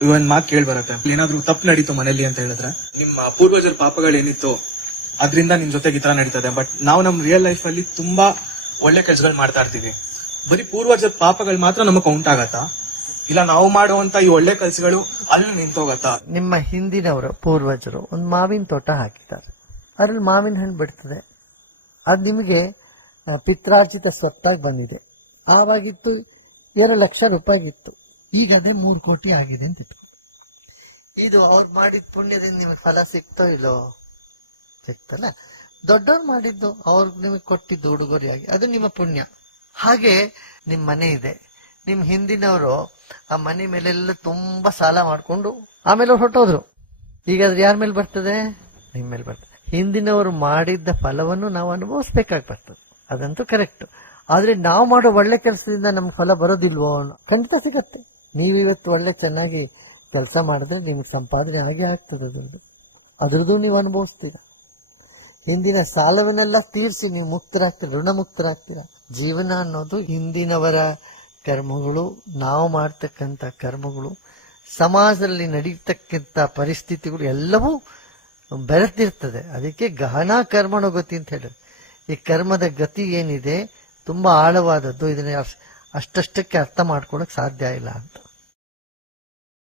ಒಂದ್ ಮಾತು ಕೇಳಿ ಬರುತ್ತೆ. ಏನಾದ್ರೂ ತಪ್ಪು ನಡೀತು ಮನೇಲಿ ಅಂತ ಹೇಳಿದ್ರೆ? ನಿಮ್ಮ ಪೂರ್ವಜರ ಪಾಪಗಳೇನಿತ್ತು ಅದರಿಂದ ನಿಮ್ ಜೊತೆಗೆ ಈ ತರ ನಡೀತದೆ. ಬಟ್ ನಾವು ನಮ್ ರಿಯಲ್ ಲೈಫ್ ಅಲ್ಲಿ ತುಂಬಾ ಒಳ್ಳೆ ಕೆಲಸಗಳು ಮಾಡ್ತಾ ಇರ್ತೀವಿ. ಬರೀ ಪೂರ್ವಜರ ಪಾಪಗಳು ಮಾತ್ರ ನಮಗ್ ಕೌಂಟ್ ಆಗತ್ತಾ? ಇಲ್ಲ ನಾವು ಮಾಡುವಂತ ಈ ಒಳ್ಳೆ ಕೆಲಸಗಳು ಅಲ್ಲಿ ನಿಂತೋಗತ್ತಾ? ನಿಮ್ಮ ಹಿಂದಿನವರು ಪೂರ್ವಜರು ಒಂದು ಮಾವಿನ ತೋಟ ಹಾಕಿದ್ದಾರೆ. ಅದ್ರಲ್ಲಿ ಮಾವಿನ ಹಣ್ಣು ಬಿಡ್ತದೆ. ಅದು ನಿಮಗೆ ಪಿತ್ರಾರ್ಜಿತ ಸ್ವತ್ತಾಗಿ ಬಂದಿದೆ. ಆವಾಗಿತ್ತು ಎರಡು ಲಕ್ಷ ರೂಪಾಯಿಗಿತ್ತು ಈಗ ಅದೇ ಮೂರು ಕೋಟಿ ಆಗಿದೆ ಅಂತ ಇಟ್ಕೊ. ಇದು ಅವ್ರು ಮಾಡಿದ ಪುಣ್ಯದಿಂದ ನಿಮಗೆ ಫಲ ಸಿಕ್ತೋ ಇಲ್ಲೋ? ಸಿಕ್ತಲ್ಲ ದೊಡ್ಡವ್ರು ಮಾಡಿದ್ದು ಅವ್ರು ನಿಮಗೆ ಕೊಟ್ಟಿದ್ದು ಉಡುಗೊರೆಯಾಗಿ. ಅದು ನಿಮ್ಮ ಪುಣ್ಯ. ಹಾಗೆ ನಿಮ್ ಮನೆ ಇದೆ. ನಿಮ್ ಹಿಂದಿನವರು ಆ ಮನೆ ಮೇಲೆಲ್ಲ ತುಂಬಾ ಸಾಲ ಮಾಡ್ಕೊಂಡು ಆಮೇಲೆ ಅವ್ರು ಹೊಟ್ಟೋದ್ರು ಈಗ ಅದು ಯಾರ ಮೇಲೆ ಬರ್ತದೆ? ನಿಮ್ ಮೇಲೆ ಬರ್ತದೆ. ಹಿಂದಿನವರು ಮಾಡಿದ್ದ ಫಲವನ್ನು ನಾವು ಅನುಭವಿಸ್ಬೇಕಾಗಿ ಬರ್ತದೆ ಅದಂತೂ ಕರೆಕ್ಟ್. ಆದ್ರೆ ನಾವು ಮಾಡೋ ಒಳ್ಳೆ ಕೆಲಸದಿಂದ ನಮ್ಗೆ ಫಲ ಬರೋದಿಲ್ವೋ ಖಂಡಿತ ಸಿಗತ್ತೆ. ನೀವು ಇವತ್ತು ಒಳ್ಳೆ ಚೆನ್ನಾಗಿ ಕೆಲಸ ಮಾಡಿದ್ರೆ ನಿಮ್ಗೆ ಸಂಪಾದನೆ ಆಗೇ ಆಗ್ತದೆ ಅದ್ರದ್ದು. ಅದ್ರದ್ದು ನೀವು ಅನುಭವಿಸ್ತೀರ. ಹಿಂದಿನ ಸಾಲವನ್ನೆಲ್ಲ ತೀರಿಸಿ ನೀವು ಮುಕ್ತರಾಗ್ತೀರ, ಋಣಮುಕ್ತರಾಗ್ತೀರ. ಜೀವನ ಅನ್ನೋದು ಹಿಂದಿನವರ ಕರ್ಮಗಳು, ನಾವು ಮಾಡ್ತಕ್ಕಂಥ ಕರ್ಮಗಳು, ಸಮಾಜದಲ್ಲಿ ನಡೀತಕ್ಕಂಥ ಪರಿಸ್ಥಿತಿಗಳು ಎಲ್ಲವೂ ಬೆರೆತಿರ್ತದೆ. ಅದಕ್ಕೆ ಗಹನ ಕರ್ಮನೋ ಗತಿ ಅಂತ ಹೇಳಿ ಈ ಕರ್ಮದ ಗತಿ ಏನಿದೆ? ತುಂಬಾ ಆಳವಾದದ್ದು. ಇದನ್ನ ಅಷ್ಟಷ್ಟಕ್ಕೆ ಅರ್ಥ ಮಾಡ್ಕೊಳಕ್ ಸಾಧ್ಯ ಇಲ್ಲ ಅಂತ.